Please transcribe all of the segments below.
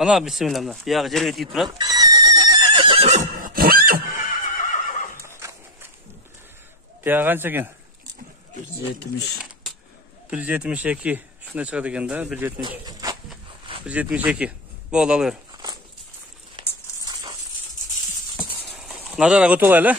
Ana bismillah. Buyog'i jerga tegib turadi. Buyog'i qancha ekan? 170. 172. Shunday chiqadi ekanda, 170. 172. Bo'ldi, olaver. Nazarga o'tib olaylik.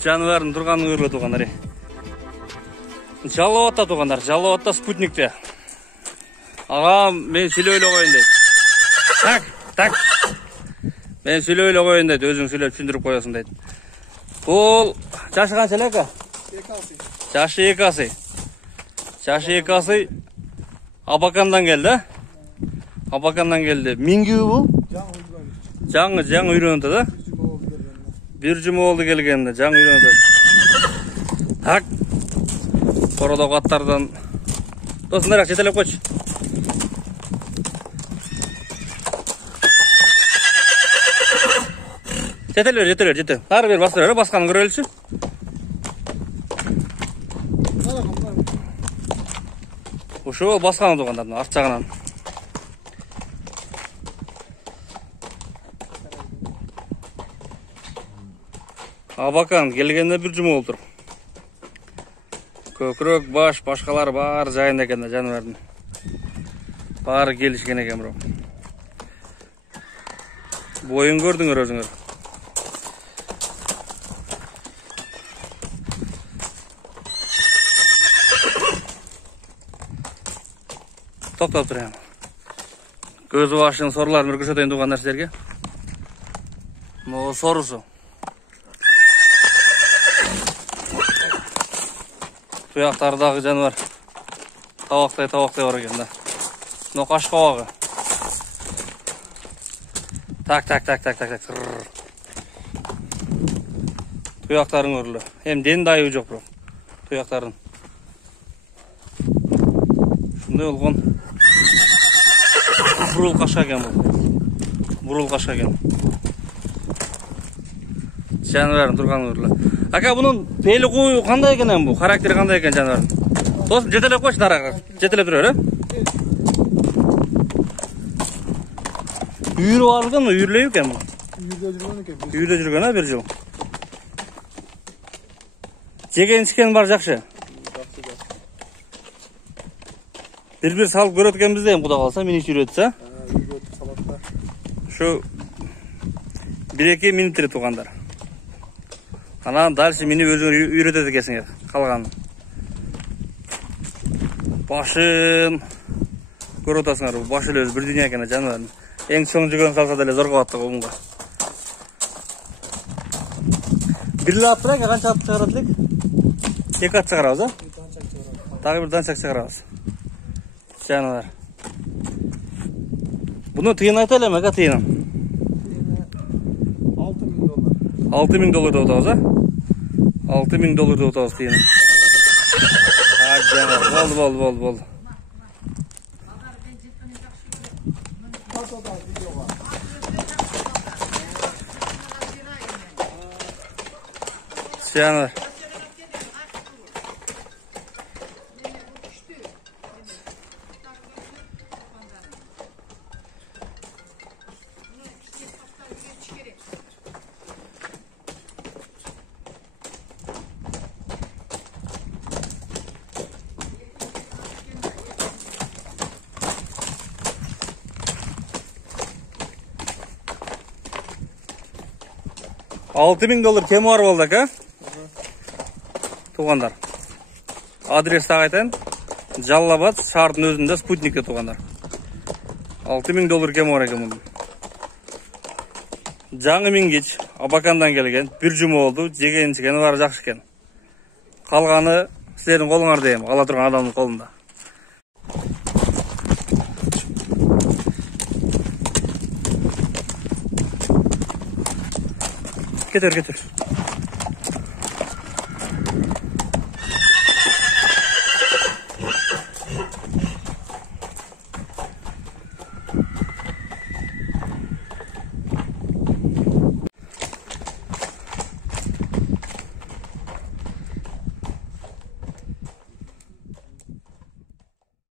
Жануардың тұрғанын көріп отырғандар. Жалауатта тұрғандар, жалауатта спутникте. Ағам, мен сөйлеулі қойын дейді. Так. Мен сөйлеулі қойын дейді, өзің сөйлеп түсіндіріп қоясың дейді. Бұл жашы қанша ләка? 2 asый. Жашы 2 asый. Жашы 2 asый. Абакандан келді. Абакандан келді. Мингеу бұл? Жаңы үйренді да? Bir cuma oldu gelgende, can uyuyordu. Tak. Koroda katlardan. Dostum nereye çetelep koç. Çetel. Har bir bastırıyor, baskanı görülsün. Uşu baskanı doğandan, artçağından. Abakan gelgende bir cuma oldu. Kökrök, baş, başkalar var jayında ekende janubardын. Bari gelişken eken bro. Boyun gördüңөр özüңөр. Тоқтап тұрайын. Көзі башын сорларын үркішетейін туған нәрселерге. Но сорусу. Tuyaqtarдағы жануар. Tavaqтай бар екен да. Но қаш қауағы. Так. Tuyaqтарын өрлі. Hem ден дайы жоқ бро. Tuyaqтарын. Шындай олған. Бурыл қашқа екен бұл. Жануардың тұрған өрлі. Ака, бұның пейлі қойы қандай екен бұл? Характері қандай екен жануардың? Достым, жетелеп қойшы нараға. Жетелеп тұрыр, Үйірі алған ма? Үйірлеу екен бұл? Үйірде жүрген, бір жыл. Жеген ішкен бар жақшы? Bir салып көрөткен бізде, құда қалса, мен еш үйретсі. Şu 1-2 минуттер туғандар. Анан дальше мені өзіңір үйретеді кесіңер, қалғанын. Башын көрөтасыңар, башыл өзі бір дүния екені жануарын. Ең соң жүген қалса дәле зорға баттық оңға. Бірлі аттырайық, қанша атты шығарадылық? 2 ат шығарамыз, а? Тағы бір даншақ шығарамыз. Жануар. Бұны тыйын айтайлы ма, қа тыйынын? $6.000 da otağız ha? $6.000 da otağız tıyının. Hadi canım, bol. Canım. $6.000 kemi var boldak ha? Туғандар. Адрес айтайын. Жаллабад шаһардың өзінде спутникте туғандар. $6.000 кеми бар екен бұның. Жаңы мингеч Абакандан келген. Bir жұма oldu. Жеген ішкені бар жақсы екен. Қалғаны сіздердің қолыңар деймін. Қала тұрған адамның қолында. Getir getir.